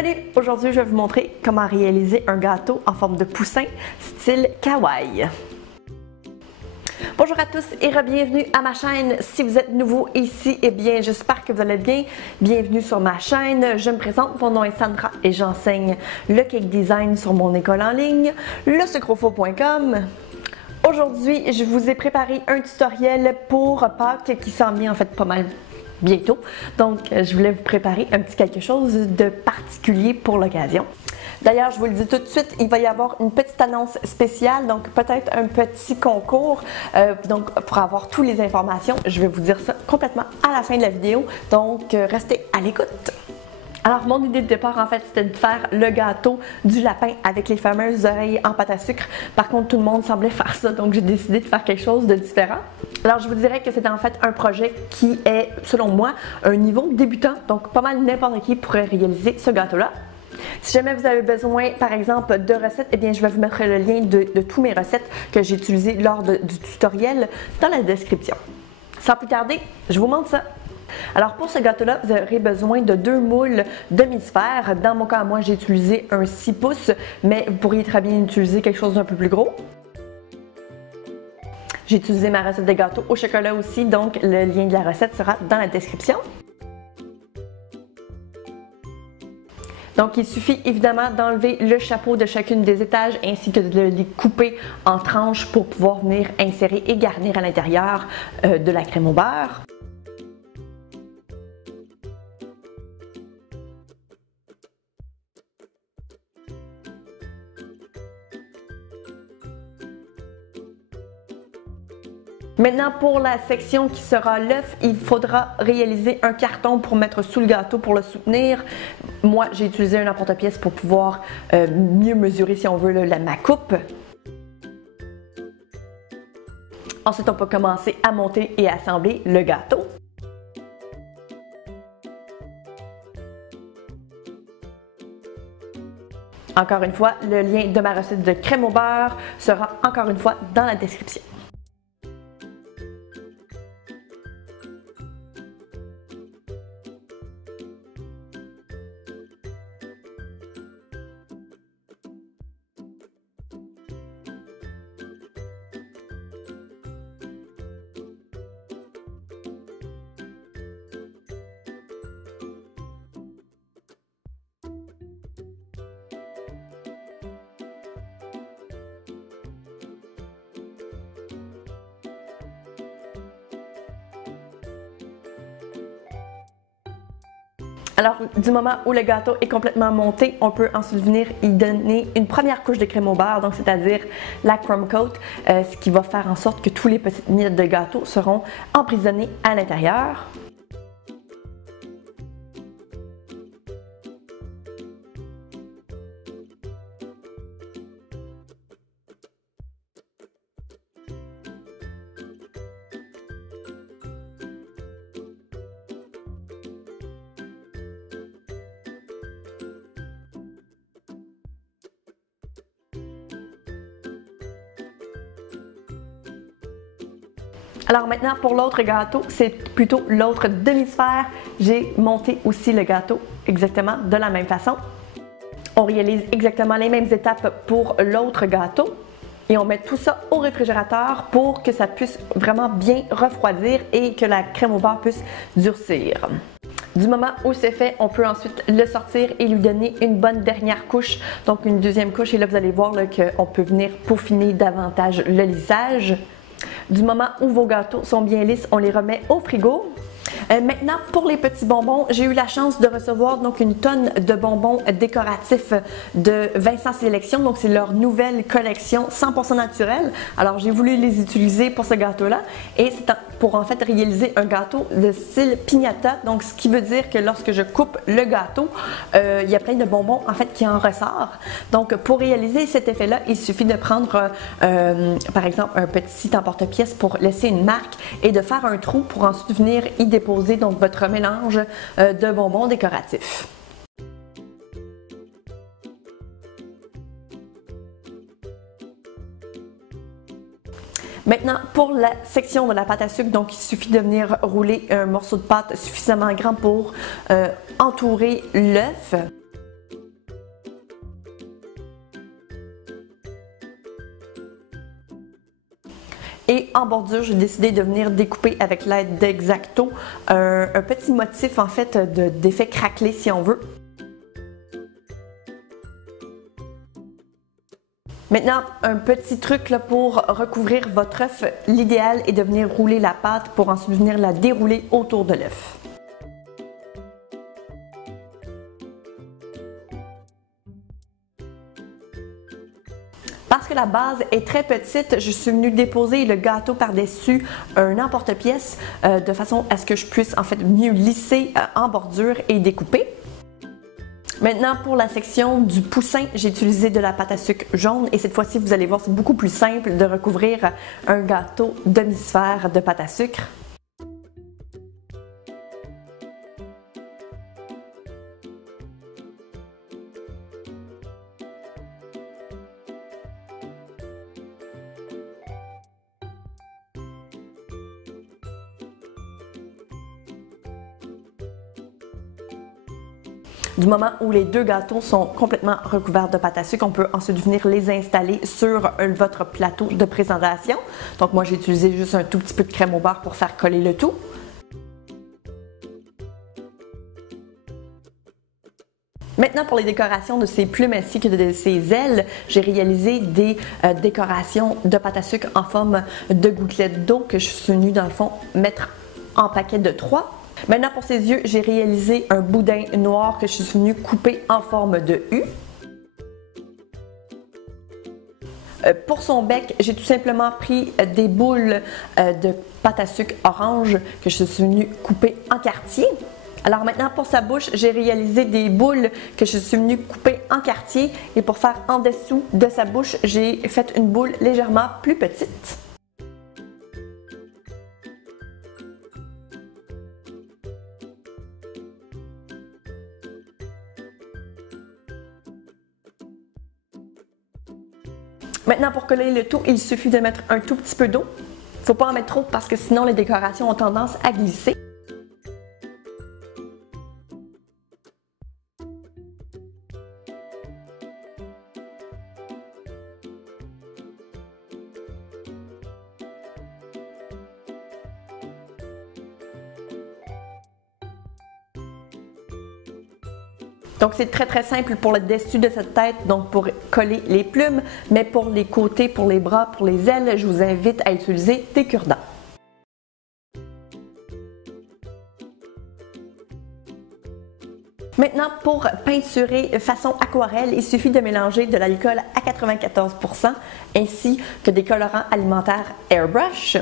Salut! Aujourd'hui, je vais vous montrer comment réaliser un gâteau en forme de poussin style kawaii. Bonjour à tous et bienvenue à ma chaîne. Si vous êtes nouveau ici, eh bien, j'espère que vous allez bien. Bienvenue sur ma chaîne. Je me présente, mon nom est Sandra et j'enseigne le cake design sur mon école en ligne, lesucrofaux.com. Aujourd'hui, je vous ai préparé un tutoriel pour Pâques qui s'en vient en fait pas mal bientôt. Donc, je voulais vous préparer un petit quelque chose de particulier pour l'occasion. D'ailleurs, je vous le dis tout de suite, il va y avoir une petite annonce spéciale, donc peut-être un petit concours. Donc, pour avoir toutes les informations, je vais vous dire ça complètement à la fin de la vidéo. Donc, restez à l'écoute. Alors, mon idée de départ, en fait, c'était de faire le gâteau du lapin avec les fameuses oreilles en pâte à sucre. Par contre, tout le monde semblait faire ça, donc j'ai décidé de faire quelque chose de différent. Alors, je vous dirais que c'est en fait un projet qui est, selon moi, un niveau débutant. Donc, pas mal n'importe qui pourrait réaliser ce gâteau-là. Si jamais vous avez besoin, par exemple, de recettes, eh bien, je vais vous mettre le lien de toutes mes recettes que j'ai utilisées lors du tutoriel dans la description. Sans plus tarder, je vous montre ça. Alors pour ce gâteau-là, vous aurez besoin de 2 moules demi-sphères. Dans mon cas, moi, j'ai utilisé un 6 pouces, mais vous pourriez très bien utiliser quelque chose d'un peu plus gros. J'ai utilisé ma recette de gâteau au chocolat aussi, donc le lien de la recette sera dans la description. Donc, il suffit évidemment d'enlever le chapeau de chacune des étages ainsi que de les couper en tranches pour pouvoir venir insérer et garnir à l'intérieur de la crème au beurre. Maintenant, pour la section qui sera l'œuf, il faudra réaliser un carton pour mettre sous le gâteau pour le soutenir. Moi, j'ai utilisé un emporte-pièce pour pouvoir mieux mesurer, si on veut, ma coupe. Ensuite, on peut commencer à monter et assembler le gâteau. Encore une fois, le lien de ma recette de crème au beurre sera encore une fois dans la description. Alors, du moment où le gâteau est complètement monté, on peut ensuite venir y donner une première couche de crème au beurre, donc c'est-à-dire la crumb coat, ce qui va faire en sorte que tous les petites miettes de gâteau seront emprisonnées à l'intérieur. Alors maintenant, pour l'autre gâteau, c'est plutôt l'autre demi-sphère. J'ai monté aussi le gâteau exactement de la même façon. On réalise exactement les mêmes étapes pour l'autre gâteau. Et on met tout ça au réfrigérateur pour que ça puisse vraiment bien refroidir et que la crème au beurre puisse durcir. Du moment où c'est fait, on peut ensuite le sortir et lui donner une bonne dernière couche, donc une deuxième couche. Et là, vous allez voir qu'on peut venir peaufiner davantage le lissage. Du moment où vos gâteaux sont bien lisses, on les remet au frigo. Maintenant, pour les petits bonbons, j'ai eu la chance de recevoir donc une tonne de bonbons décoratifs de Vincent Sélection. Donc, c'est leur nouvelle collection 100% naturelle. Alors, j'ai voulu les utiliser pour ce gâteau-là et c'est pour en fait réaliser un gâteau de style piñata. Donc, ce qui veut dire que lorsque je coupe le gâteau, il y a plein de bonbons en fait qui en ressortent. Donc, pour réaliser cet effet-là, il suffit de prendre par exemple un petit emporte-pièce pour laisser une marque et de faire un trou pour ensuite venir y déposer donc votre mélange de bonbons décoratifs. Maintenant, pour la section de la pâte à sucre, donc il suffit de venir rouler un morceau de pâte suffisamment grand pour entourer l'œuf. en bordure, j'ai décidé de venir découper avec l'aide d'X-Acto un petit motif en fait d'effet craquelé si on veut. Maintenant, un petit truc là, pour recouvrir votre œuf, l'idéal est de venir rouler la pâte pour ensuite venir la dérouler autour de l'œuf. Parce que la base est très petite, je suis venue déposer le gâteau par-dessus un emporte-pièce de façon à ce que je puisse en fait mieux lisser en bordure et découper. Maintenant, pour la section du poussin, j'ai utilisé de la pâte à sucre jaune et cette fois-ci, vous allez voir, c'est beaucoup plus simple de recouvrir un gâteau demi-sphère de pâte à sucre. Du moment où les deux gâteaux sont complètement recouverts de pâte à sucre, on peut ensuite venir les installer sur votre plateau de présentation. Donc moi, j'ai utilisé juste un tout petit peu de crème au beurre pour faire coller le tout. Maintenant, pour les décorations de ces plumes ainsi que de ces ailes, j'ai réalisé des décorations de pâte à sucre en forme de gouttelettes d'eau que je suis venue, dans le fond, mettre en paquet de 3. Maintenant, pour ses yeux, j'ai réalisé un boudin noir que je suis venue couper en forme de U. Pour son bec, j'ai tout simplement pris des boules de pâte à sucre orange que je suis venue couper en quartier. Alors maintenant, pour sa bouche, j'ai réalisé des boules que je suis venue couper en quartier. Et pour faire en dessous de sa bouche, j'ai fait une boule légèrement plus petite. Maintenant, pour coller le tout, il suffit de mettre un tout petit peu d'eau. Il ne faut pas en mettre trop parce que sinon les décorations ont tendance à glisser. Donc c'est très simple pour le dessus de cette tête, donc pour coller les plumes, mais pour les côtés, pour les bras, pour les ailes, je vous invite à utiliser des cure-dents. Maintenant, pour peinturer façon aquarelle, il suffit de mélanger de l'alcool à 94% ainsi que des colorants alimentaires Airbrush.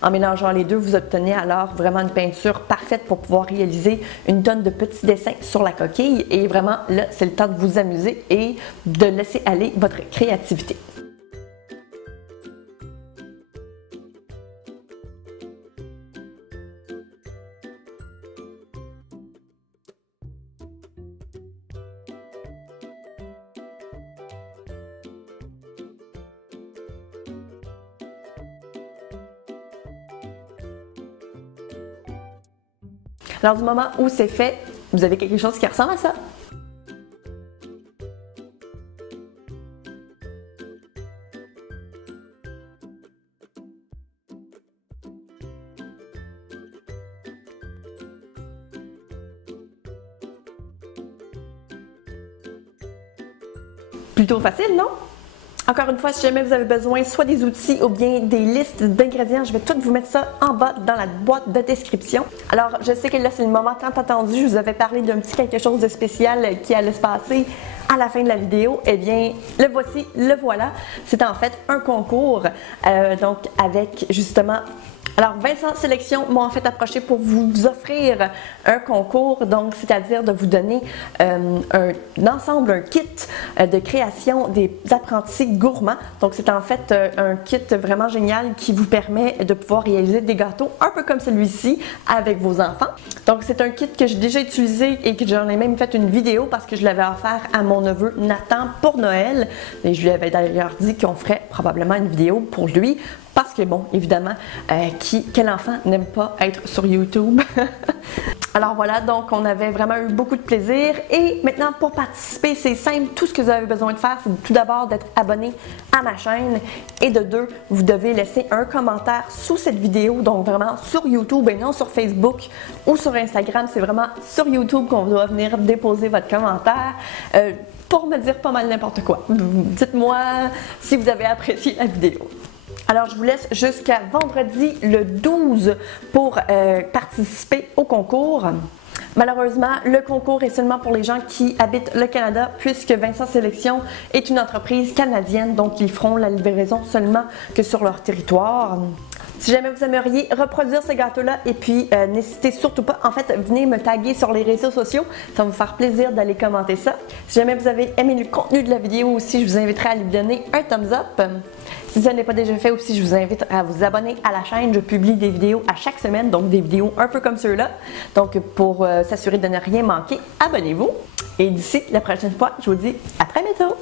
En mélangeant les deux, vous obtenez alors vraiment une peinture parfaite pour pouvoir réaliser une tonne de petits dessins sur la coquille. Et vraiment, là, c'est le temps de vous amuser et de laisser aller votre créativité. Alors du moment où c'est fait, vous avez quelque chose qui ressemble à ça. Plutôt facile, non? Encore une fois, si jamais vous avez besoin soit des outils ou bien des listes d'ingrédients, je vais tout vous mettre ça en bas dans la boîte de description. Alors, je sais que là, c'est le moment tant attendu. Je vous avais parlé d'un petit quelque chose de spécial qui allait se passer à la fin de la vidéo. Eh bien, le voici, le voilà. C'est en fait un concours, donc avec justement... Alors, Vincent Sélection m'ont en fait approché pour vous offrir un concours, donc c'est-à-dire de vous donner un ensemble, un kit de création des apprentis gourmands. Donc, c'est en fait un kit vraiment génial qui vous permet de pouvoir réaliser des gâteaux un peu comme celui-ci avec vos enfants. Donc, c'est un kit que j'ai déjà utilisé et que j'en ai même fait une vidéo parce que je l'avais offert à mon neveu Nathan pour Noël. Et je lui avais d'ailleurs dit qu'on ferait probablement une vidéo pour lui parce que bon, évidemment, quel enfant n'aime pas être sur YouTube? Alors voilà, donc on avait vraiment eu beaucoup de plaisir. Et maintenant, pour participer, c'est simple. Tout ce que vous avez besoin de faire, c'est tout d'abord d'être abonné à ma chaîne. Et de deux, vous devez laisser un commentaire sous cette vidéo. Donc vraiment sur YouTube et non sur Facebook ou sur Instagram. C'est vraiment sur YouTube qu'on doit venir déposer votre commentaire. Pour me dire pas mal n'importe quoi. Dites-moi si vous avez apprécié la vidéo. Alors, je vous laisse jusqu'à vendredi le 12 pour participer au concours. Malheureusement, le concours est seulement pour les gens qui habitent le Canada puisque Vincent Sélection est une entreprise canadienne, donc ils feront la livraison seulement que sur leur territoire. Si jamais vous aimeriez reproduire ce gâteau-là et puis n'hésitez surtout pas, en fait, venez me taguer sur les réseaux sociaux, ça va me faire plaisir d'aller commenter ça. Si jamais vous avez aimé le contenu de la vidéo aussi, je vous inviterai à lui donner un thumbs up. Si ce n'est pas déjà fait aussi, je vous invite à vous abonner à la chaîne. Je publie des vidéos à chaque semaine, donc des vidéos un peu comme ceux-là. Donc pour s'assurer de ne rien manquer, abonnez-vous. Et d'ici la prochaine fois, je vous dis à très bientôt!